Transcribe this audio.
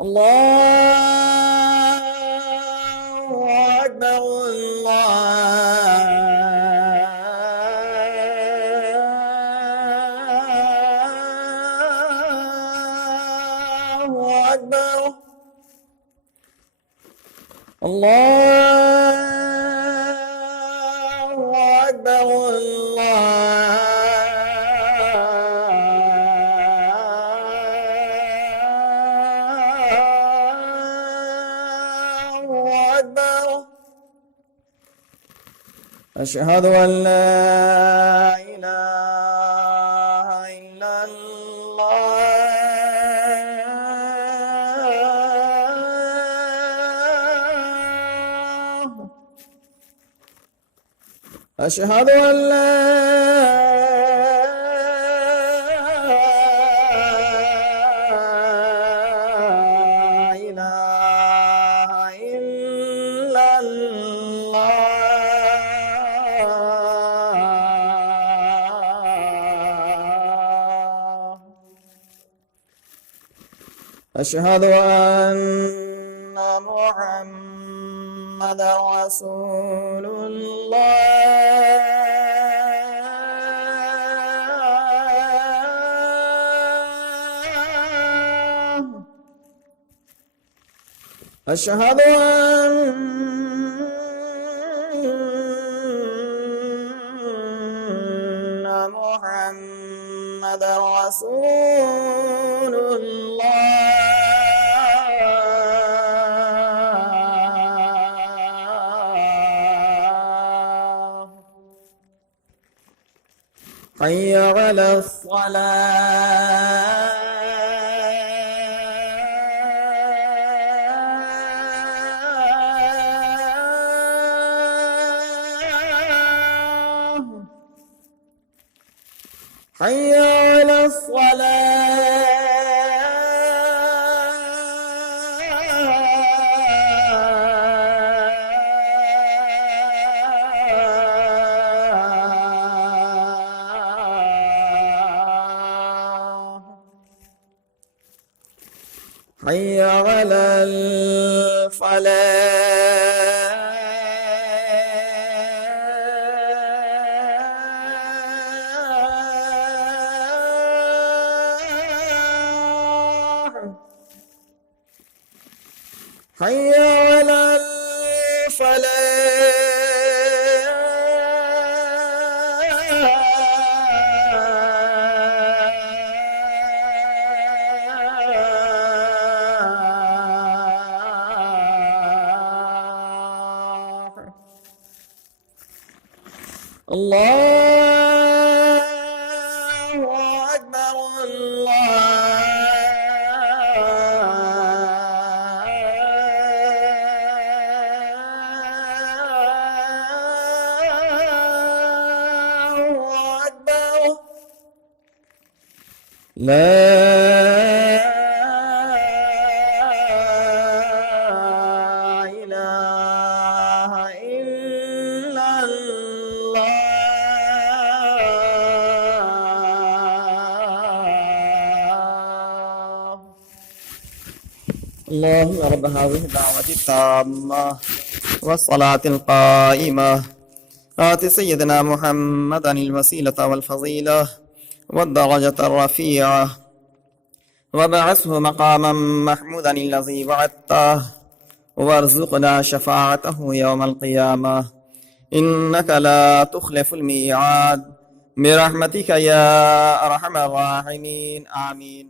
الله أكبر. الله أكبر. الله أكبر. الله أكبر. أشهد أن لا إله إلا الله. أشهد أن لا إله إلا الله. أشهد أن محمدا رسول الله. أشهد أن محمدا رسول الله. حي على الصلاة. حي على الصلاة. حي على الفلاح. حي على الفلاح. الله أكبر. الله أكبر. لا إله إلا الله. اللهم رب هذه الدعوة التامة والصلاة القائمة آت سيدنا محمدا الوسيلة والفضيلة والدرجة الرفيعة وابعثه مقاما محمودا الذي وعدته وارزقنا شفاعته يوم القيامة إنك لا تخلف الميعاد برحمتك يا أرحم الراحمين. آمين.